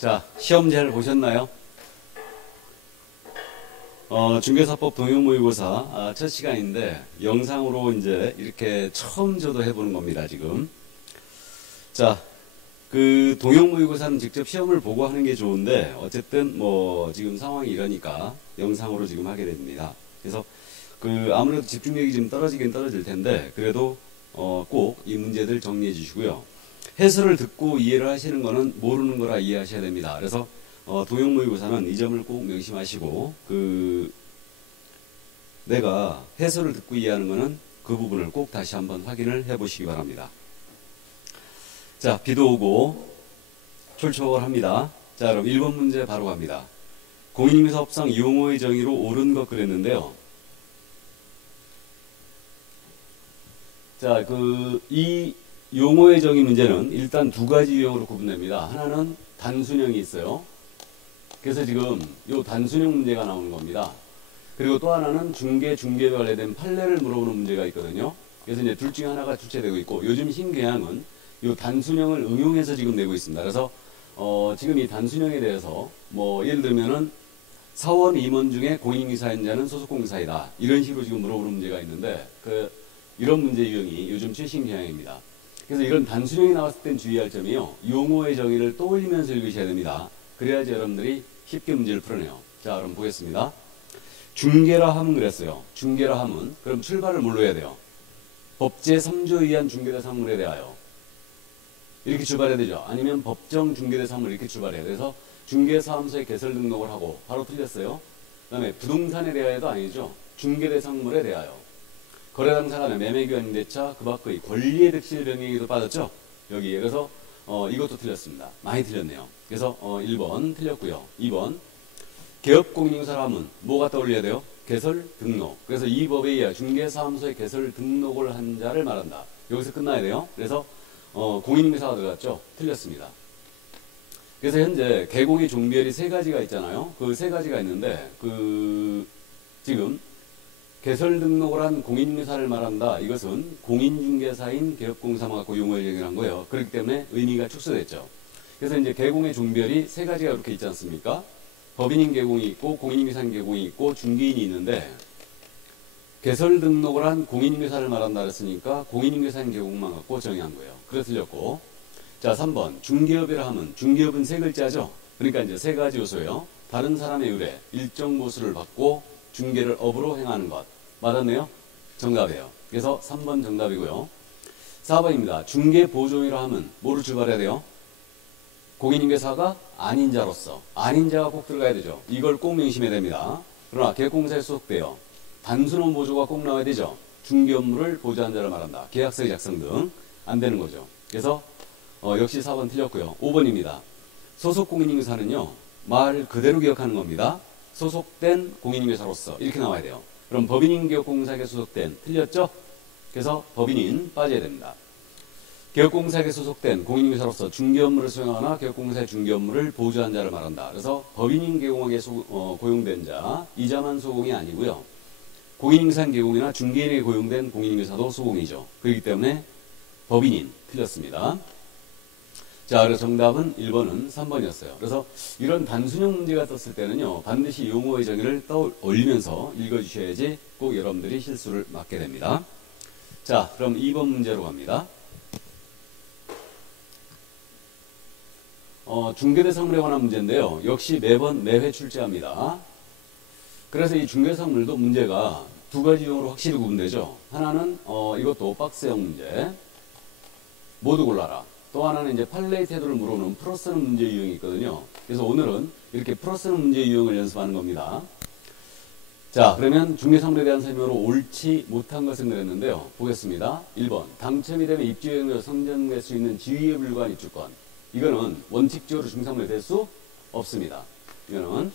자, 시험 잘 보셨나요? 중개사법 동형모의고사 첫 시간인데 영상으로 이제 이렇게 처음 저도 해보는 겁니다, 지금. 자, 그 동형모의고사는 직접 시험을 보고 하는 게 좋은데 어쨌든 뭐 지금 상황이 이러니까 영상으로 지금 하게 됩니다. 그래서 그 아무래도 집중력이 좀 떨어지긴 떨어질 텐데 그래도 꼭 이 문제들 정리해 주시고요. 해설을 듣고 이해를 하시는 거는 모르는 거라 이해하셔야 됩니다. 그래서 동형모의고사는 이 점을 꼭 명심하시고 내가 해설을 듣고 이해하는 거는 그 부분을 꼭 다시 한번 확인을 해 보시기 바랍니다. 자, 비도 오고 출초합니다. 자, 그럼 1번 문제 바로 갑니다. 공인인증사업상 용어의 정의로 옳은 것 그랬는데요. 자, 이 용어의 정의 문제는 일단 두 가지 유형으로 구분됩니다. 하나는 단순형이 있어요. 그래서 지금 이 단순형 문제가 나오는 겁니다. 그리고 또 하나는 중개에 관련된 판례를 물어보는 문제가 있거든요. 그래서 이제 둘 중에 하나가 출제되고 있고 요즘 신개항은 이 단순형을 응용해서 지금 내고 있습니다. 그래서 지금 이 단순형에 대해서 뭐 예를 들면은 사원 임원 중에 공인인사인자는 소속공사이다. 이런 식으로 지금 물어보는 문제가 있는데 이런 문제 유형이 요즘 최신 경향입니다. 그래서 이런 단순형이 나왔을 땐 주의할 점이요. 용어의 정의를 떠올리면서 읽으셔야 됩니다. 그래야지 여러분들이 쉽게 문제를 풀어내요. 자, 그럼 보겠습니다. 중개라 함은 그랬어요. 중개라 함은 그럼 출발을 뭘로 해야 돼요? 법제 3조에 의한 중개대상물에 대하여 이렇게 출발해야 되죠. 아니면 법정 중개대상물 이렇게 출발해야 돼서 중개사무소에 개설 등록을 하고 바로 틀렸어요. 그 다음에 부동산에 대하여도 아니죠. 중개대상물에 대하여 거래 당사 간의 매매교환 임대차 그 밖의 권리의 득실 변경에도 빠졌죠. 여기에 그래서 이것도 틀렸습니다. 많이 틀렸네요. 그래서 1번 틀렸고요. 2번 개업공인인사함은 뭐가 떠올려야 돼요? 개설 등록. 그래서 이 법에 의해 중개사무소에 개설 등록을 한 자를 말한다. 여기서 끝나야 돼요. 그래서 공인인사가 들어갔죠. 틀렸습니다. 그래서 현재 개공의 종별이 세 가지가 있잖아요. 그 세 가지가 있는데 지금 개설 등록을 한 공인인사를 말한다. 이것은 공인중개사인 개업공사만 갖고 용어를 정의한 거예요. 그렇기 때문에 의미가 축소됐죠. 그래서 이제 개공의 종별이 세 가지가 이렇게 있지 않습니까? 법인인 개공이 있고 공인인사인 개공이 있고 중개인이 있는데 개설 등록을 한 공인인사를 말한다 그랬으니까 공인인사인 개공만 갖고 정의한 거예요. 그래서 틀렸고. 자, 3번 중개업이라 하면 중개업은 세 글자죠. 그러니까 이제 세 가지 요소예요. 다른 사람의 의뢰, 일정 보수를 받고 중개를 업으로 행하는 것. 맞았네요? 정답이에요. 그래서 3번 정답이고요. 4번입니다. 중개보조인이라 하면 뭐로 출발해야 돼요? 공인인계사가 아닌 자로서. 아닌 자가 꼭 들어가야 되죠. 이걸 꼭 명심해야 됩니다. 그러나 계획공사에 소속되어 단순한 보조가 꼭 나와야 되죠. 중개 업무를 보조한 자를 말한다. 계약서의 작성 등 안 되는 거죠. 그래서 역시 4번 틀렸고요. 5번입니다. 소속 공인인계사는요. 말 그대로 기억하는 겁니다. 소속된 공인인계사로서 이렇게 나와야 돼요. 그럼 법인인 개업공사에게 소속된 틀렸죠? 그래서 법인인 빠져야 됩니다. 개업공사에게 소속된 공인인계사로서 중개 업무를 수행하거나 개업공사의 중개 업무를 보조한 자를 말한다. 그래서 법인인 개공에게 고용된 자 이자만 소공이 아니고요. 공인인계사인 개공이나 중개인에게 고용된 공인인계사도 소공이죠. 그렇기 때문에 법인인 틀렸습니다. 자, 그래서 정답은 1번은 3번이었어요. 그래서 이런 단순형 문제가 떴을 때는요, 반드시 용어의 정의를 떠올리면서 읽어주셔야지 꼭 여러분들이 실수를 막게 됩니다. 자, 그럼 2번 문제로 갑니다. 중개대상물에 관한 문제인데요. 역시 매회 출제합니다. 그래서 이 중개대상물도 문제가 두 가지 유형으로 확실히 구분되죠. 하나는 이것도 박스형 문제. 모두 골라라. 또 하나는 이제 판례의 태도를 물어보는 풀어쓰는 문제 유형이 있거든요. 그래서 오늘은 이렇게 풀어쓰는 문제 유형을 연습하는 겁니다. 자, 그러면 중개상물에 대한 설명으로 옳지 못한 것은 그랬는데요. 보겠습니다. 1번. 당첨이 되면 입주형으로 선정될 수 있는 지위에 불과한 입주권. 이거는 원칙적으로 중개상물에 될 수 없습니다. 이거는.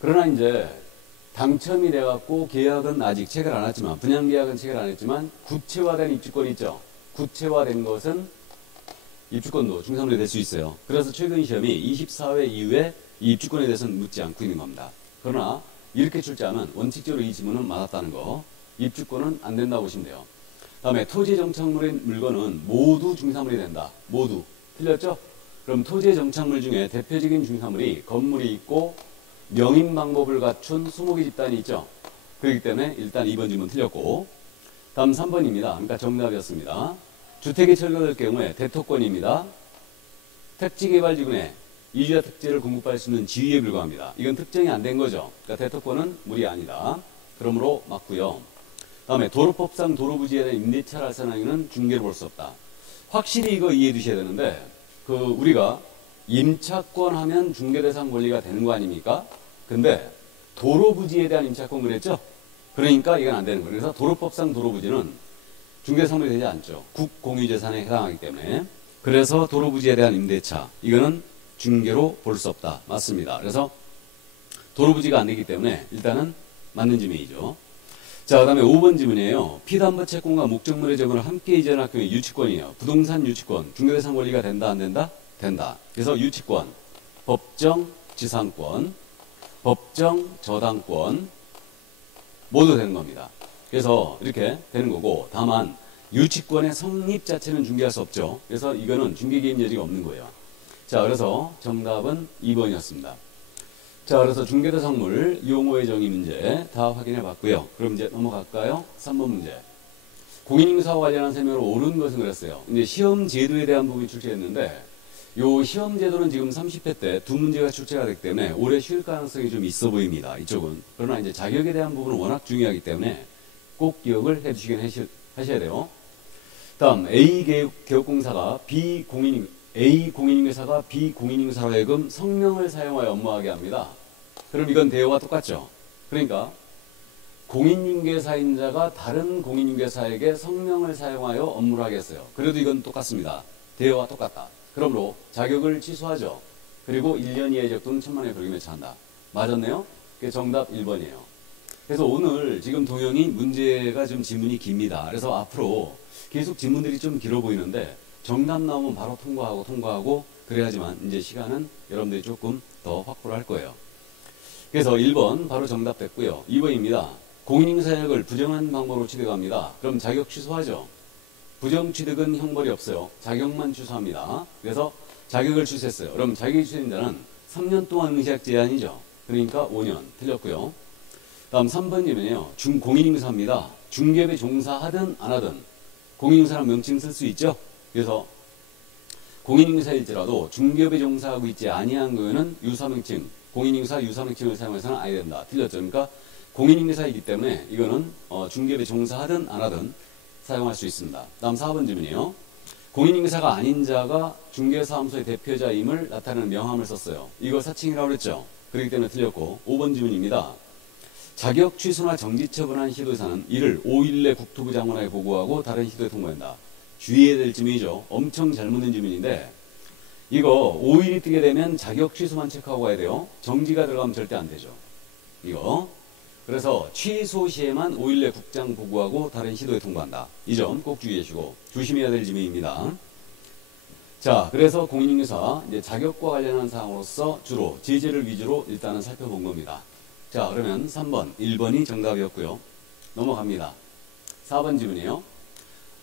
그러나 이제 당첨이 돼갖고 계약은 아직 체결 안 했지만, 분양계약은 체결 안 했지만, 구체화된 입주권이 있죠. 구체화된 것은 입주권도 중개상물이 될 수 있어요. 그래서 최근 시험이 24회 이후에 이 입주권에 대해서는 묻지 않고 있는 겁니다. 그러나 이렇게 출제하면 원칙적으로 이 지문은 맞았다는 거. 입주권은 안 된다고 보시면 돼요. 다음에 토지 정착물인 물건은 모두 중개상물이 된다. 모두. 틀렸죠? 그럼 토지의 정착물 중에 대표적인 중사물이 건물이 있고 명인 방법을 갖춘 수목의 집단이 있죠. 그렇기 때문에 일단 2번 질문 틀렸고, 다음 3번입니다. 그러니까 정답이었습니다. 주택이 철거될 경우에 대토권입니다. 택지개발지구내 이주자 특지를 공급할 수 있는 지위에 불과합니다. 이건 특정이 안 된 거죠. 그러니까 대토권은 물이 아니다. 그러므로 맞고요. 다음에 도로법상 도로부지에 대한 임대차를 할산하기는 중개로 볼 수 없다. 확실히 이거 이해해 두셔야 되는데, 우리가 임차권 하면 중개대상 권리가 되는 거 아닙니까? 근데 도로부지에 대한 임차권 그랬죠? 그러니까 이건 안 되는 거예요. 그래서 도로법상 도로부지는 중개상물이 되지 않죠. 국공유재산에 해당하기 때문에. 그래서 도로부지에 대한 임대차, 이거는 중개로 볼 수 없다. 맞습니다. 그래서 도로부지가 안 되기 때문에 일단은 맞는 지명이죠. 자, 그 다음에 5번 지문이에요. 피담보 채권과 목적물의 적용을 함께 이전할 경우에 유치권이에요. 부동산 유치권, 중개대상 권리가 된다, 안 된다? 된다. 그래서 유치권, 법정 지상권, 법정 저당권 모두 되는 겁니다. 그래서 이렇게 되는 거고, 다만 유치권의 성립 자체는 중개할 수 없죠. 그래서 이거는 중개 개입 여지가 없는 거예요. 자, 그래서 정답은 2번이었습니다. 자, 그래서 중개대상물 용어의 정의 문제 다 확인해 봤고요. 그럼 이제 넘어갈까요? 3번 문제. 공인인사와 관련한 설명으로 옳은 것은 그랬어요. 이제 시험 제도에 대한 부분이 출제했는데, 요 시험 제도는 지금 30회 때 두 문제가 출제가 됐기 때문에 올해 쉬울 가능성이 좀 있어 보입니다. 이쪽은. 그러나 이제 자격에 대한 부분은 워낙 중요하기 때문에 꼭 기억을 해 주시긴 하셔야 돼요. 다음, A 개업공사가 A 공인인계사가 B 공인인계사로 하여금 성명을 사용하여 업무하게 합니다. 그럼 이건 대여와 똑같죠. 그러니까 공인인계사인 자가 다른 공인인계사에게 성명을 사용하여 업무를 하겠어요. 그래도 이건 똑같습니다. 대여와 똑같다. 그러므로 자격을 취소하죠. 그리고 1년 이하의 적 또는 1,000만 원의 벌금 매차한다. 맞았네요? 그게 정답 1번이에요. 그래서 오늘 지금 동영이 문제가 좀 지문이 깁니다. 그래서 앞으로 계속 지문들이 좀 길어 보이는데 정답 나오면 바로 통과하고 그래야지만 이제 시간은 여러분들이 조금 더 확보를 할 거예요. 그래서 1번 바로 정답 됐고요. 2번입니다. 공인인사자격을 부정한 방법으로 취득합니다. 그럼 자격 취소하죠. 부정 취득은 형벌이 없어요. 자격만 취소합니다. 그래서 자격을 취소했어요. 그럼 자격이 취소된 자는 3년 동안 응시학 제한이죠. 그러니까 5년 틀렸고요. 다음 3번이면요. 공인인사입니다. 중개업에 종사하든 안 하든 공인인사라는 명칭 쓸 수 있죠. 그래서 공인인사일지라도 중개업에 종사하고 있지 아니한 경우에는 유사명칭, 공인인사 유사명칭을 사용해서는 안 된다. 틀렸죠. 그러니까 공인인사이기 때문에 이거는 중개업에 종사하든 안 하든 사용할 수 있습니다. 다음 4번 질문이에요. 공인인사가 아닌 자가 중개사무소의 대표자임을 나타내는 명함을 썼어요. 이거 사칭이라고 그랬죠. 그렇기 때문에 틀렸고 5번 질문입니다. 자격 취소나 정지 처분한 시도사는 이를 5일 내 국토부 장관에게 보고하고 다른 시도에 통보한다. 주의해야 될 질문이죠. 엄청 잘못된 질문인데 이거 5일이 뜨게 되면 자격 취소만 체크하고 가야 돼요. 정지가 들어가면 절대 안 되죠. 이거. 그래서 취소 시에만 5일 내 국장 보고하고 다른 시도에 통보한다. 이 점 꼭 주의하시고 조심해야 될 질문입니다. 자, 그래서 공인인사 이제 자격과 관련한 사항으로서 주로 제재를 위주로 일단은 살펴본 겁니다. 자, 그러면 3번, 1번이 정답이었고요. 넘어갑니다. 4번 질문이에요.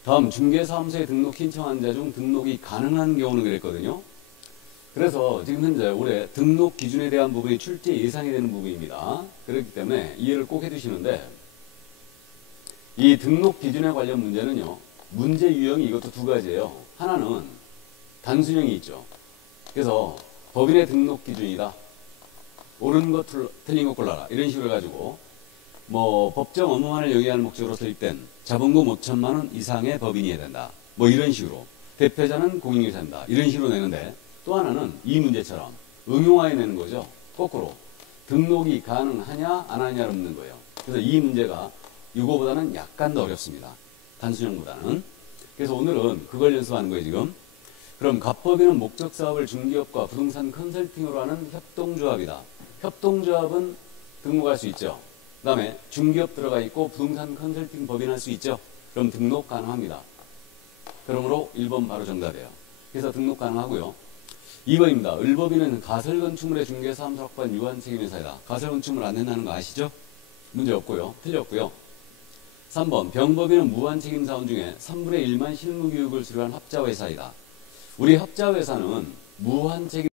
다음 중개사무소에 등록 신청한 자 중 등록이 가능한 경우는 그랬거든요. 그래서 지금 현재 올해 등록 기준에 대한 부분이 출제 예상이 되는 부분입니다. 그렇기 때문에 이해를 꼭 해두시는데 이 등록 기준에 관련 문제는요. 문제 유형이 이것도 두 가지예요. 하나는 단순형이 있죠. 그래서 법인의 등록 기준이다. 옳은 것 틀린 것 골라라. 이런 식으로 해가지고 뭐 법정 업무만을 영위하는 목적으로 설립된 자본금 5천만 원 이상의 법인이어야 된다. 뭐 이런 식으로 대표자는 공인인사입니다. 이런 식으로 내는데 또 하나는 이 문제처럼 응용하여 내는 거죠. 거꾸로 등록이 가능하냐 안 하냐를 묻는 거예요. 그래서 이 문제가 이거보다는 약간 더 어렵습니다. 단순형보다는. 그래서 오늘은 그걸 연습하는 거예요 지금. 그럼 갑법인은 목적사업을 중개업과 부동산 컨설팅으로 하는 협동조합이다. 협동조합은 등록할 수 있죠. 그 다음에 중개업 들어가 있고 부동산 컨설팅 법인 할 수 있죠. 그럼 등록 가능합니다. 그러므로 1번 바로 정답이에요. 그래서 등록 가능하고요. 2번입니다. 을법인은 가설건축물의 중개사무소 확보한 유한 책임회사이다. 가설건축물 안 된다는 거 아시죠? 문제 없고요. 틀렸고요. 3번 병법인은 무한책임사원 중에 3분의 1만 실무교육을 수료한 합자회사이다. 우리 합자회사는 무한 책임